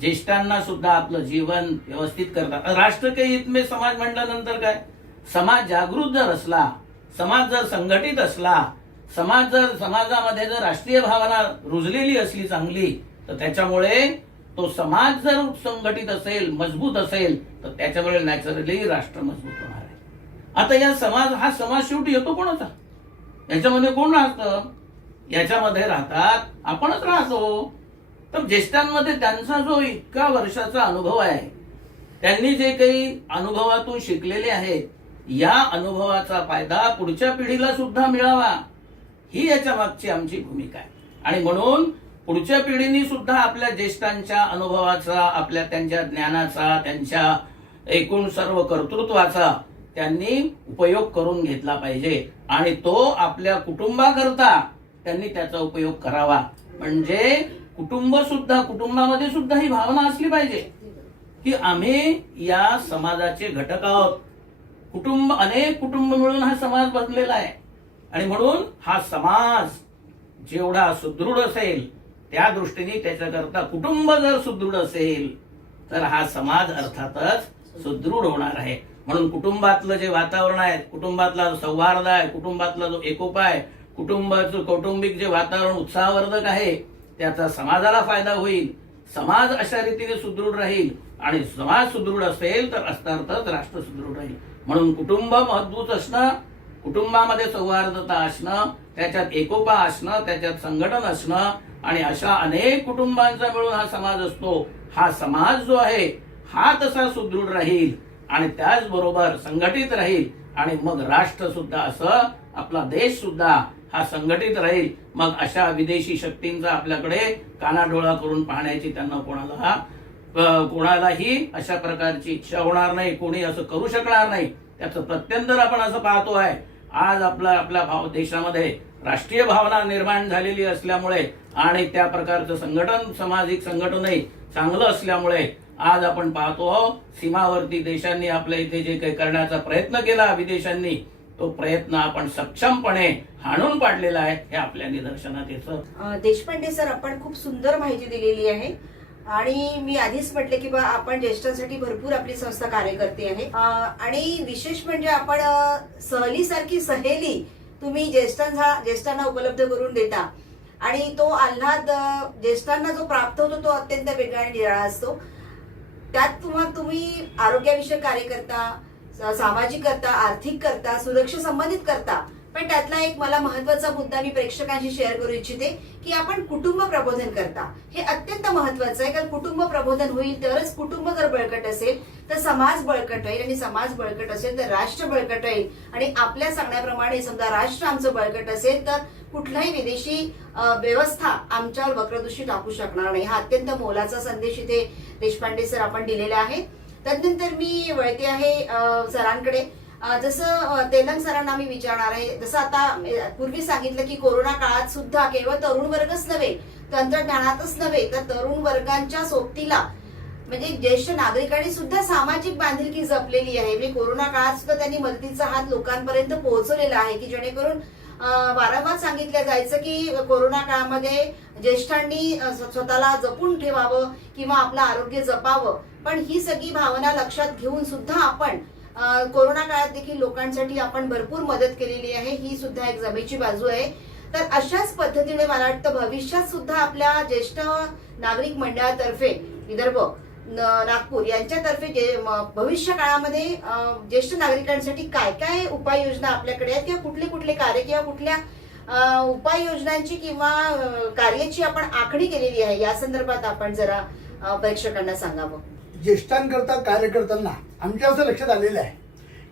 ज्येष्ठांना सुद्धा आपलं जीवन व्यवस्थित करतात. राष्ट्र के हित में समाज म्हटल्यानंतर काय, समाज जागृत जर असला, समाज जर संघटित असला, समाजामध्ये जर राष्ट्रीय भावना रुजलेली असली चांगली, तर त्याच्यामुळे तो समाज जर संघटित असेल, मजबूत असेल, तर त्याच्यामुळे नॅचरली राष्ट्र मजबूत होणार आहे. आता हा समाज शेवटी येतो कोणाचा? याच्यामध्ये कोण राहतं? याच्यामध्ये राहतात आपणच राहतो. तर ज्येष्ठांमध्ये त्यांचा जो इतका वर्षाचा अनुभव आहे, त्यांनी जे काही अनुभवातून शिकलेले आहेत, या अनुभवाचा फायदा पुढच्या पिढीला सुद्धा मिळावा, ही याच्या मागची आमची भूमिका आहे. आणि म्हणून पुढच्या पिढीने सुद्धा आपल्या ज्येष्ठांच्या अनुभवाचा, आपल्या त्यांच्या ज्ञानाचा, त्यांच्या एकूण सर्व कर्तृत्वाचा त्यांनी उपयोग करून घेतला पाहिजे. आणि तो आपल्या कुटुंबाकरता त्यांनी त्याचा उपयोग करावा. म्हणजे कुटुंबामध्ये सुद्धा ही भावना असली पाहिजे की आम्ही या समाजाचे घटक आहोत. अनेक कुटुंब मिळून हा समाज बनलेला आहे. आणि म्हणून हा समाज जेवढा सुदृढ असेल, त्या दृष्टीने त्याच्याकरता कुटुंब जर सुदृढ असेल तर हा समाज अर्थातच सुदृढ होणार आहे. म्हणून कुटुंबातलं जे वातावरण आहे, कुटुंबातला जो सौहार्द आहे, कुटुंबातला जो एकोपा आहे, कुटुंबाचं कौटुंबिक जे वातावरण उत्साहवर्धक आहे, त्याचा समाजाला फायदा होईल. समाज अशा रीतीने सुदृढ राहील आणि समाज सुदृढ असेल तर अर्थातच राष्ट्र सुदृढ राहील. म्हणून कुटुंब मजबूत असणं, कुटुंबामध्ये सौहार्दता असणं, त्याच्यात एकोपा असणं, त्याच्यात संघटन असणं आणि अशा अनेक कुटुंबांचा मिळून हा समाज असतो. हा समाज जो आहे हा तसा सुदृढ राहील आणि त्याचबरोबर संघटित राहील. आणि मग राष्ट्र सुद्धा, असं आपला देश सुद्धा हा संघटित राहील. मग अशा विदेशी शक्तींचा आपल्याकडे कानाडोळा करून पाहण्याची त्यांना कोणालाही अशा प्रकारची इच्छा होणार नाही, कोणी असं करू शकणार नाही. त्याचं प्रत्यंतर आपण असं पाहतो आहे. आज आपल्या देशामध्ये राष्ट्रीय भावना निर्माण झालेली असल्यामुळे आणि त्या प्रकारचं संघटन, सामाजिक संघटनही चांगलं असल्यामुळे आज आपण पाहतो सीमावर्ती देशांनी आपल्या इथे जे काही करण्याचा प्रयत्न केला विदेशांनी, तो प्रयत्न आपण सक्षमपणे हाणून पाडलेला आहे, हे आपल्या निदर्शनात येतं. देशपांडे सर, आपण खूप सुंदर माहिती दिलेली आहे. आणि मी आधीच म्हटले की आपण ज्येष्ठांसाठी भरपूर आपली संस्था कार्य करते आहे. आणि विशेष म्हणजे आपण सहलीसारखी सहेली तुम्ही ज्येष्ठांना उपलब्ध करून देता. आणि तो आल्हाद ज्येष्ठांना जो प्राप्त होतो तो अत्यंत वेगळा आणि निराळा असतो. त्यात तुम्ही आरोग्याविषयक कार्य करता, सामाजिक करता, आर्थिक करता, सुरक्षा संबंधित करता, पण त्यातला एक मला महत्वाचा मुद्दा मी प्रेक्षकांशी शेअर करू इच्छिते की आपण कुटुंब प्रबोधन करता, हे अत्यंत महत्वाचं आहे. कारण कुटुंब प्रबोधन होईल तरच कुटुंब जर बळकट असेल तर समाज बळकट होईल, आणि समाज बळकट असेल तर राष्ट्र बळकट होईल. आणि आपल्या सांगण्याप्रमाणे समजा राष्ट्र आमचं बळकट असेल तर कुठलाही विदेशी व्यवस्था आमच्यावर वक्रदृष्टी टाकू शकणार नाही. हा अत्यंत मोलाचा संदेश इथे देशपांडे सर आपण दिलेला आहे. त्यानंतर मी वळते आहे सरांकडे. जसं तेलंग सरांना मी विचारणार आहे, जसं आता पूर्वी सांगितलं की कोरोना काळात सुद्धा केवळ तरुण वर्गच नव्हे, तंत्रज्ञानातच नव्हे तर तरुण वर्गांच्या सोबतीला म्हणजे ज्येष्ठ नागरिकांनी सुद्धा सामाजिक बांधिलकी जपलेली आहे. म्हणजे कोरोना काळात सुद्धा त्यांनी मदतीचा हात लोकांपर्यंत पोहोचवलेला आहे की जेणेकरून वारंवार सांगितलं जायचं की कोरोना काळामध्ये ज्येष्ठांनी स्वतःला जपून ठेवावं किंवा आपलं आरोग्य जपावं. पण ही सगळी भावना लक्षात घेऊन सुद्धा आपण कोरोना काळात देखील लोकांसाठी आपण भरपूर मदत केलेली आहे. ही सुद्धा एक जमेची बाजू आहे. तर अशाच पद्धतीने मला वाटतं भविष्यात सुद्धा आपल्या ज्येष्ठ नागरिक मंडळातर्फे विदर्भ नागपूर यांच्यातर्फे भविष्य काळामध्ये ज्येष्ठ नागरिकांसाठी काय काय उपाययोजना आपल्याकडे आहेत किंवा कुठले कुठले कार्य किंवा कुठल्या उपाययोजनांची किंवा कार्याची आपण आखणी केलेली आहे या संदर्भात आपण जरा प्रेक्षकांना सांगावं. ज्येष्ठांकरता कार्य करताना आमच्या असं लक्षात आलेलं आहे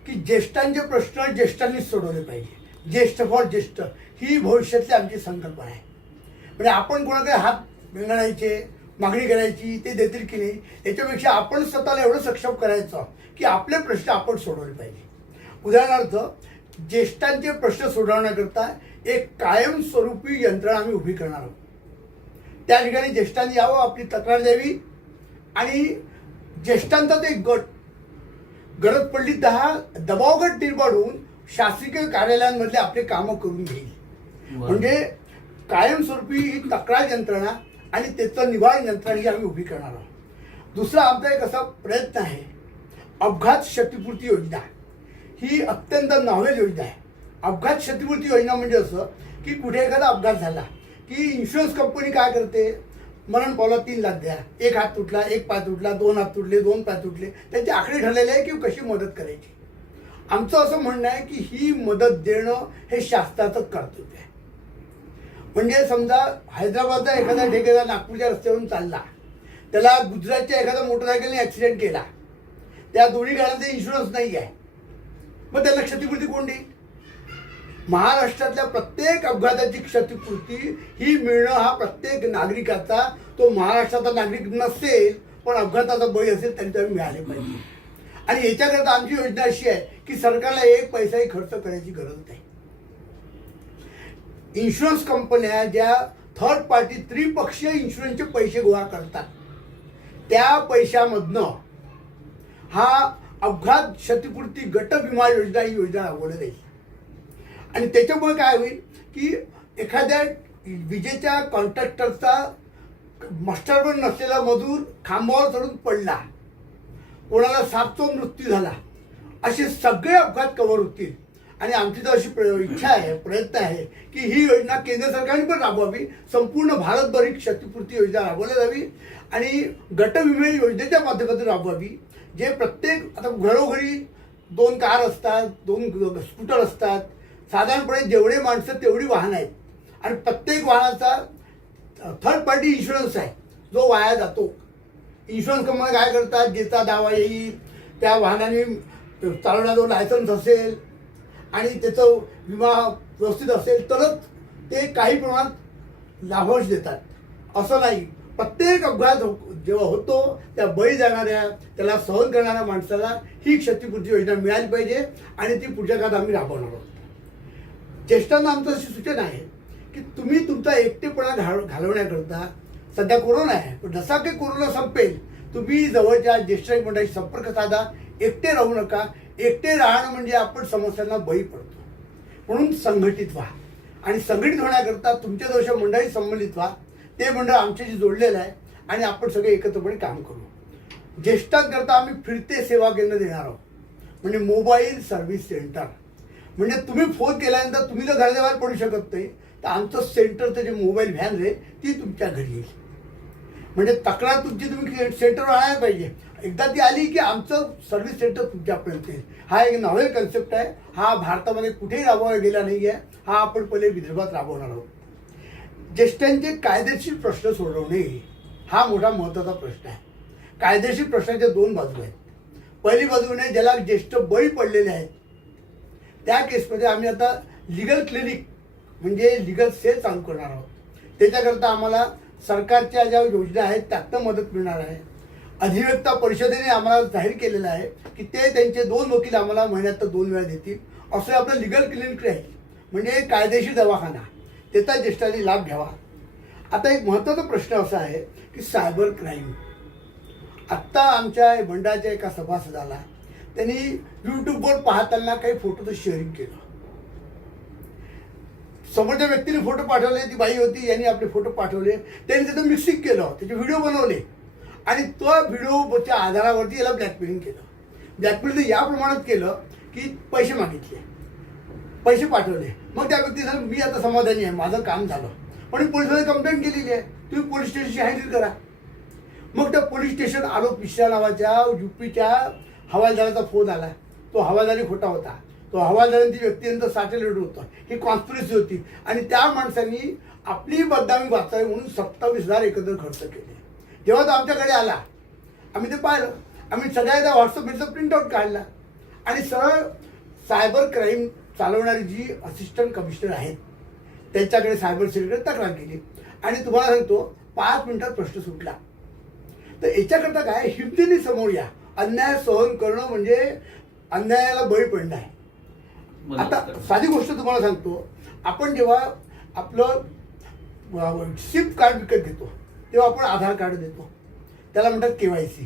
की ज्येष्ठांचे प्रश्न ज्येष्ठांनीच सोडवले पाहिजे. ज्येष्ठ फॉर ज्येष्ठ ही भविष्यातली आमची संकल्पना आहे. म्हणजे आपण कोणाकडे हात वेंगणायचे, मागणी करायची, ते देतील की नाही, याच्यापेक्षा आपण स्वतःला एवढं सक्षम करायचं की आपले प्रश्न आपण सोडवले पाहिजे. उदाहरणार्थ ज्येष्ठांचे प्रश्न सोडवण्याकरता एक कायमस्वरूपी यंत्रणा आम्ही उभी करणार आहोत. त्या ठिकाणी ज्येष्ठांनी यावं, आपली तक्रार द्यावी आणि ज्येष्ठांचा एक गट, गरज पडली 10 दबाव गट निर्माण होऊन शासकीय कार्यालयांमधले आपले कामं करून घेईल. म्हणजे कायमस्वरूपी ही तक्रार यंत्रणा आणि त्याचं निवारण यंत्रणा ही आम्ही उभी करणार आहोत. दुसरा आमचा एक असा प्रयत्न आहे, अपघात क्षतिपूर्ती योजना. ही अत्यंत नॉव्हेल योजना आहे. अपघात क्षतिपूर्ती योजना म्हणजे असं की कुठे एखादा अपघात झाला की इन्शुरन्स कंपनी काय करते, मरण पावला 3 लाख द्या, एक हात तुटला, एक पाय तुटला, 2 हात तुटले, 2 पाय तुटले, त्यांचे आकडे ठरलेले आहे की कशी मदत करायची. आमचं असं म्हणणं आहे की ही मदत देणं हे शासनाचं कर्तव्य आहे. म्हणजे समजा हैदराबादचा एखादा ठेकेदार नागपूरच्या रस्त्यावरून चालला, त्याला गुजरातच्या एखाद्या मोटरसायकलने ॲक्सिडेंट केला, त्या दोन्ही गाड्यांचा इन्शुरन्स नाही आहे, मग त्याला क्षतिपूर्ती कोण देईल? महाराष्ट्रातल्या प्रत्येक अपघाताची क्षतिपूर्ती ही मिळणं हा प्रत्येक नागरिकाचा, तो महाराष्ट्राचा नागरिक नसेल पण अपघाताचा बळी असेल तरी त्याला मिळाले पाहिजे. आणि याच्याकरता आमची योजना अशी आहे की सरकारला 1 पैसाही खर्च करायची गरज नाही. इन्शुरन्स कंपन्या ज्या थर्ड पार्टी त्रिपक्षीय इन्शुरन्सचे पैसे गोळा करतात, त्या पैशामधनं हा अपघात क्षतिपूर्ती गट विमा योजना ही योजना राबवली जाईल. आणि त्याच्यामुळे काय होईल की एखाद्या विजेच्या कॉन्ट्रॅक्टरचा मास्टरवर नसलेला मजूर खांबावर चढून पडला, कोणाला सापचा मृत्यू झाला, असे सगळे अपघात कव्हर होतील. आणि आमची तर अशी इच्छा आहे, प्रयत्न आहे की ही योजना केंद्र सरकारने पण राबवावी. संपूर्ण भारतभर ही क्षतिपूर्ती योजना राबवली जावी आणि गट विमे योजनेच्या माध्यमातून राबवावी. जे प्रत्येक आता घरोघरी 2 कार असतात, 2 स्कूटर असतात, साधारणपणे जेवढे माणसं तेवढी वाहनं आहेत आणि प्रत्येक वाहनाचा थर्ड पार्टी इन्शुरन्स आहे जो वाया जातो. इन्शुरन्स कंपनी काय करतात, ज्याचा दावा येईल, त्या वाहनाने चालवण्याचा लायसन्स असेल आणि त्याचं विमा व्यवस्थित असेल तरच ते काही प्रमाणात लाभांश देतात. असं नाही, प्रत्येक अपघात जेव्हा होतो त्या बळी जाणाऱ्या, त्याला सहन करणाऱ्या माणसाला ही क्षतिपूर्ती योजना मिळाली पाहिजे आणि ती पुढच्या काळात आम्ही राबवणार आहोत. ज्येष्ठांना आमचं अशी सूचना आहे की तुम्ही तुमचा एकटेपणा घालवण्याकरता, सध्या कोरोना आहे पण जसा काही कोरोना संपेल तुम्ही जवळच्या ज्येष्ठ मंडळाशी संपर्क साधा. एकटे राहू नका. एकटे राहणं म्हणजे आपण समस्यांना बळी पडतो. म्हणून संघटित व्हा आणि संघटित होण्याकरता तुमच्या जवळच्या मंडळी संबंधित व्हा. ते मंडळ आमच्याशी जोडलेलं आहे आणि आपण सगळे एकत्रपणे काम करू. ज्येष्ठांकरता आम्ही फिरते सेवा केंद्र देणार आहोत, म्हणजे मोबाईल सर्व्हिस सेंटर. म्हणजे तुम्ही फोन केल्यानंतर तुम्ही जर घराच्या बाहेर पडू शकत नाही तर आमचं सेंटरचं जे मोबाईल व्हॅन आहे ती तुमच्या घरी येईल. म्हणजे तक्रार तुमची तुम्ही सेंटरवर आणायला पाहिजे. एकदा ती आली की आमचं सर्व्हिस सेंटर तुमच्यापर्यंत येईल. हा एक नॉव्हेल कन्सेप्ट आहे. हा भारतामध्ये कुठेही राबवला गेला नाही आहे. हा आपण पहिले विदर्भात राबवणार आहोत. ज्येष्ठांचे कायदेशीर प्रश्न सोडवणे हा मोठा महत्त्वाचा प्रश्न आहे. कायदेशीर प्रश्नाच्या दोन बाजू आहेत. पहिली बाजूने ज्याला ज्येष्ठ बळी पडलेले आहेत त्या केसमध्ये आम्ही आता लिगल क्लिनिक म्हणजे लिगल सेल चालू करणार आहोत. त्याच्याकरता आम्हाला सरकारच्या ज्या योजना आहेत त्यातनं मदत मिळणार आहे. अधिवक्ता परिषदेने आम्हाला जाहीर केलेलं आहे की ते त्यांचे 2 वकील आम्हाला महिन्यात 2 वेळा देतील. असं आपलं लिगल क्लिनिक राहील म्हणजे कायदेशीर दवाखाना. त्याचा ज्येष्ठांनी लाभ घ्यावा. आता एक महत्त्वाचा प्रश्न असा आहे की सायबर क्राईम. आत्ता आमच्या मंडळाच्या एका सभासदाला त्यांनी यूट्यूबवर पाहताना काही फोटोचं शेअरिंग केलं. समोरच्या व्यक्तीने फोटो पाठवले. ती बाई होती, यांनी आपले फोटो पाठवले. त्यांनी त्याचं मिक्सिंग केलं, त्याचे व्हिडिओ बनवले आणि तो व्हिडिओच्या आधारावरती याला ब्लॅकमेलिंग केलं. ब्लॅकमेलिंग या प्रमाणात केलं की पैसे मागितले, पैसे पाठवले. मग त्या व्यक्ती सांग मी आता समाधानी आहे, माझं काम झालं, पण पोलिसांनी कंप्लेंट केलेली आहे, तुम्ही पोलीस स्टेशनशी हँडल करा. मग त्या पोलीस स्टेशन आलोक मिश्रा नावाच्या UPच्या हवालदाराचा फोन आला. तो हवालदारी खोटा होता. तो हवालदारांनी ती व्यक्तीनंतर सॅटेलाइट होतं. ही कॉन्स्पिरसी होती आणि त्या माणसांनी आपली बदनामी वाचावी म्हणून 27,000 एकत्र खर्च केले. जेव्हा तो आमच्याकडे आला आम्ही ते पाहिलं. आम्ही सगळ्या व्हॉट्सअपचा प्रिंटआउट काढला आणि सरळ सायबर क्राईम चालवणारी जी असिस्टंट कमिशनर आहेत त्यांच्याकडे सायबर सेलकडे तक्रार केली आणि तुम्हाला सांगतो 5 मिनिटात प्रश्न सुटला. तर याच्याकरता काय हिमतीने समोर या. अन्याय सहन करणं म्हणजे अन्यायाला बळी पडणं आहे. आता साधी गोष्ट तुम्हाला सांगतो. आपण जेव्हा आपलं सिम कार्ड विकत घेतो तेव्हा आपण आधार कार्ड देतो. त्याला म्हणतात KYC.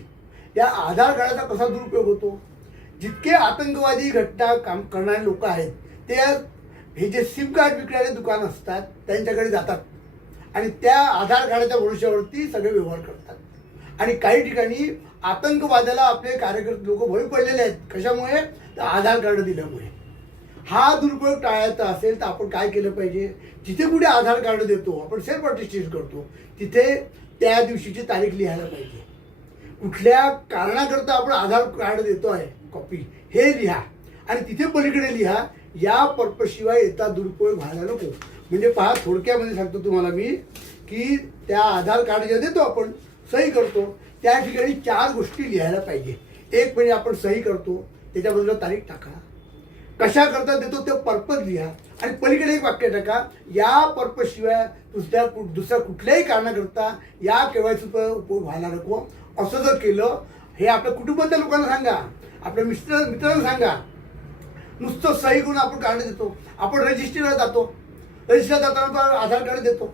या आधार कार्डाचा कसा दुरुपयोग होतो. जितके आतंकवादी घटना काम करणारे लोक आहेत ते हे जे सिम कार्ड विकणारे दुकान असतात त्यांच्याकडे जातात आणि त्या आधार कार्डाच्या भरोश्यावरती सगळे व्यवहार करतात. आणि काही ठिकाणी आतंकवाद्याला आपले कार्यकर्ते लोक बळी पडलेले आहेत. कशामुळे? तर आधार कार्ड दिल्यामुळे. हा दुरुपयोग टाळायचा असेल तर आपण काय केलं पाहिजे. जिथे कुठे आधार कार्ड देतो आपण सेल्फ अटेस्टेशन करतो तिथे त्या दिवशीची तारीख लिहायला पाहिजे. कुठल्या कारणाकरता आपण आधार कार्ड देतो आहे कॉपी हे लिहा आणि तिथे पलीकडे लिहा. या पर्पजशिवाय याचा दुरुपयोग व्हायला नको. म्हणजे पहा थोडक्यामध्ये सांगतो तुम्हाला मी की त्या आधार कार्ड जे देतो आपण सही करतो त्या ठिकाणी 4 गोष्टी लिहायला पाहिजे. एक म्हणजे आपण सही करतो त्याच्याबद्दल तारीख टाका, कशा करता देतो ते पर्पज लिहा आणि पलीकडे एक वाक्य टाका या पर्पजशिवाय दुसऱ्या कुठल्याही कारणाकरता या KYCचा उपयोग व्हायला नको. असं जर केलं हे आपल्या कुटुंबातल्या लोकांना सांगा, आपल्या मित्रांना सांगा. नुसतं सही करून आपण कार्ड देतो. आपण रजिस्ट्रीला जातो, रजिस्ट्रीला जाताना आधार कार्ड देतो.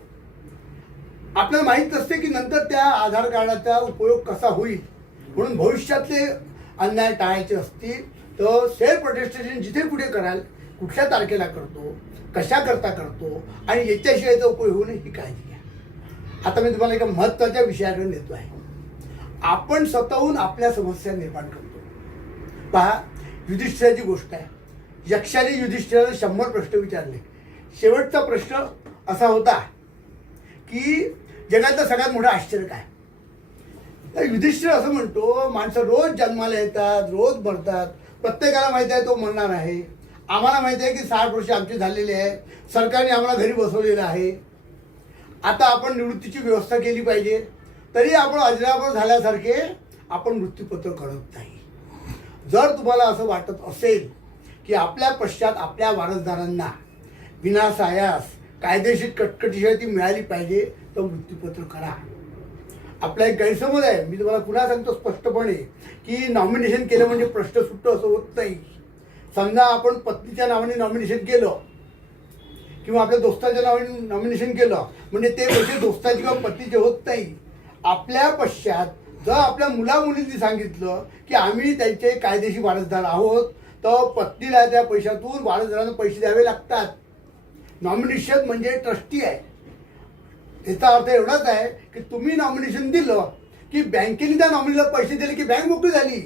आपल्याला माहीत असते की नंतर त्या आधार कार्डाचा उपयोग कसा होईल. म्हणून भविष्यातले अन्याय टाळायचे असतील तर सेल्फ अटेस्टेशन जिथे कुठे कराल, कुठल्या तारखेला करतो, कशा करता करतो आणि याच्याशिवायचा उपयोग होऊ नये ही काळजी घ्या. आता मी तुम्हाला एका महत्त्वाच्या विषयाकडे नेतो आहे. आपण स्वतःहून आपल्या समस्या निर्माण करतो. पहा युधिष्ठिराची गोष्ट आहे. यक्षाने युधिष्ठिराला 100 प्रश्न विचारले. शेवटचा प्रश्न असा होता की जगातलं सगळ्यात मोठं आश्चर्य काय. तर युधिष्ठिर असं म्हणतो माणसं रोज जन्माला येतात, रोज मरतात, प्रत्येकाला माहिती आहे तो मरणार आहे. आम्हाला माहिती आहे की 60 वर्ष आमची झालेली आहे, सरकारने आम्हाला घरी बसवलेलं आहे. आता आपण निवृत्तीची व्यवस्था केली पाहिजे. तरी आपण अजरामर झाल्यासारखे आपण मृत्यूपत्र करत नाही. जर तुम्हाला असं वाटत असेल की आपल्या पश्चात आपल्या वारसदारांना विनासायास कायदेशीर कटकटीशिवाय ती मिळाली पाहिजे तर मृत्यूपत्र करा. आपला एक गैरसमज आहे. मी तुम्हाला पुन्हा सांगतो स्पष्टपणे की नॉमिनेशन केलं म्हणजे प्रश्न सुटतो असं होत नाही. समजा आपण पत्नीच्या नावाने नॉमिनेशन केलं किंवा आपल्या दोस्ताच्या नावाने नॉमिनेशन केलं म्हणजे ते पैसे दोस्ताचे किंवा पत्नीचे होत नाही. आपल्या पश्चात जर आपल्या मुलामुलींनी सांगितलं की आम्ही त्यांचे कायदेशीर वारसदार आहोत तर पत्नीला त्या पैशातून वारसदारांना पैसे द्यावे लागतात. नॉमिनेशन म्हणजे ट्रस्टी आहे. याचा अर्थ एवढाच आहे की तुम्ही नॉमिनेशन दिलं की बँकेने त्या नॉमिनीला पैसे दिले की बँक मोकळी झाली.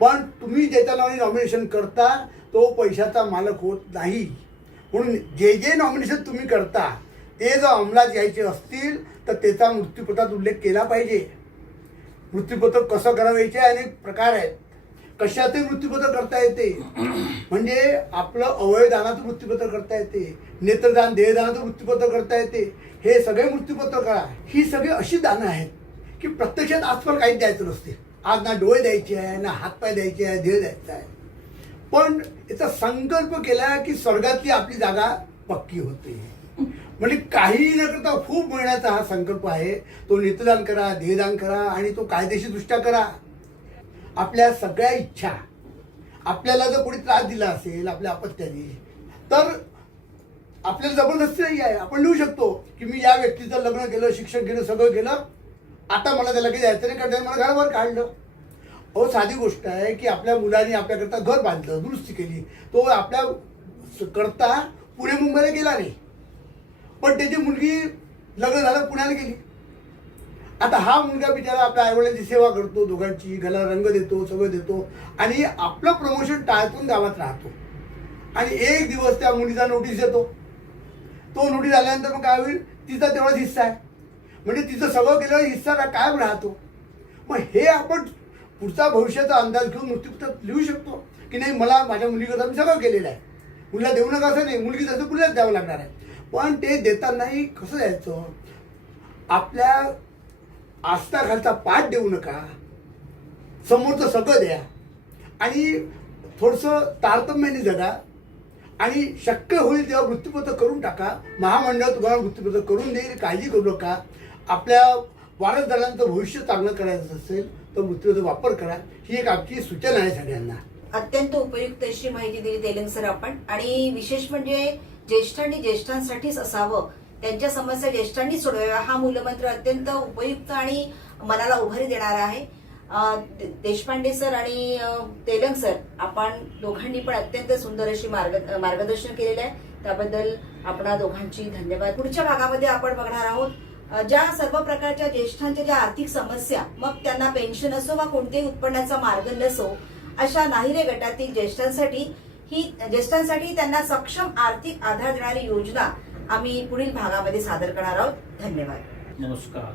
पण तुम्ही ज्याच्या नावाने नॉमिनेशन करता तो पैशाचा मालक होत नाही. म्हणून जे जे नॉमिनेशन तुम्ही करता ते जर अंमलात यायचे असतील तर त्याचा मृत्यूपत्रात उल्लेख केला पाहिजे. मृत्यूपत्र कसं करावं याचे अनेक प्रकार आहेत. कशातही मृत्यूपत्र करता येते. म्हणजे आपलं अवयवदानाचं मृत्यूपत्र करता येते, नेत्रदान देहदानाचं मृत्यूपत्र करता येते. हे सगळे मृत्यूपत्र करा. ही सगळी अशी दानं आहेत की प्रत्यक्षात आजकाल काहीच द्यायचं नसते. आज ना डोळे द्यायचे आहे, ना हातपाय द्यायचे आहे, देह द्यायचा आहे. पण याचा संकल्प केला की स्वर्गातली आपली जागा पक्की होते. म्हणजे काही न करता खूप मिळण्याचा हा संकल्प आहे. तो नेत्रदान करा, देहदान करा आणि तो कायदेशीरदृष्ट्या करा. आपल्या सगळ्या इच्छा, आपल्याला जर कोणी त्रास दिला असेल आपल्या अपत्याने, तर आपल्याला जबरदस्ती नाही आहे. आपण लिहू शकतो की मी या व्यक्तीचं लग्न केलं, शिक्षण केलं, सगळं केलं, आता मला त्याला काही द्यायचं नाही कारण त्याने मला घरावर काढलं. अहो साधी गोष्ट आहे की आपल्या मुलांनी आपल्याकरता घर बांधलं, दुरुस्ती केली, तो आपल्या करता पुणे मुंबईला गेला नाही, पण त्याची मुलगी लग्न झालं पुण्याला गेली. आता हा मुलगा बिचारा आपल्या आईवडिलांची सेवा करतो, दोघांची घराला रंग देतो, सगळं देतो आणि आपलं प्रमोशन टाळतून गावात राहतो. आणि एक दिवस त्या मुलीचा नोटीस येतो. तो नोटीस आल्यानंतर मग काय होईल, तिचा तेवढाच हिस्सा आहे. म्हणजे तिचं सगळं केलेला हिस्सा कायम राहतो. मग हे आपण पुढचा भविष्याचा अंदाज घेऊन मृत्यूपत्रात लिहू शकतो की नाही, मला माझ्या मुलीकरता मी सगळं केलेलं आहे, मुलीला देऊ नका असं नाही, मुलगी तसं मुलीलाच द्यावं लागणार आहे. पण ते देतानाही कसं द्यायचं, आपल्या आस्थाखालचा पाठ देऊ नका, समोरचं सगळं द्या आणि थोडंसं तारतम्याने जगा आणि शक्य होईल तेव्हा मृत्यूपत्र करून टाका. महामंडळ तुम्हाला मृत्यूपत्र करून देईल, काळजी करू नका. आपल्या वारसदारांचं भविष्य चांगलं करायचं असेल तर मृत्यूचा वापर करा. ही एक आमची सूचना आहे सगळ्यांना. अत्यंत उपयुक्त अशी माहिती दिली तेलंग सर आपण. आणि विशेष म्हणजे ज्येष्ठांनी ज्येष्ठांसाठीच असावं, त्यांच्या समस्या ज्येष्ठांनी सोडवाव्या, हा मूलमंत्र अत्यंत उपयुक्त आणि मनाला उभारी देणारा आहे. देशपांडे सर आणि तेलंग सर, आपण दोघांनी पण अत्यंत सुंदर अशी मार्गदर्शन केलेलं आहे, त्याबद्दल आपणा दोघांची धन्यवाद. पुढच्या भागामध्ये आपण बघणार आहोत ज्या सर्व प्रकारच्या ज्येष्ठांच्या ज्या आर्थिक समस्या, मग त्यांना पेन्शन असो वा कोणत्याही उत्पन्नाचा मार्ग नसो, अशा नाहिरे गटातील ज्येष्ठांसाठी त्यांना सक्षम आर्थिक आधार देणारी योजना आम्ही पुढील भागामध्ये सादर करणार आहोत. धन्यवाद. नमस्कार.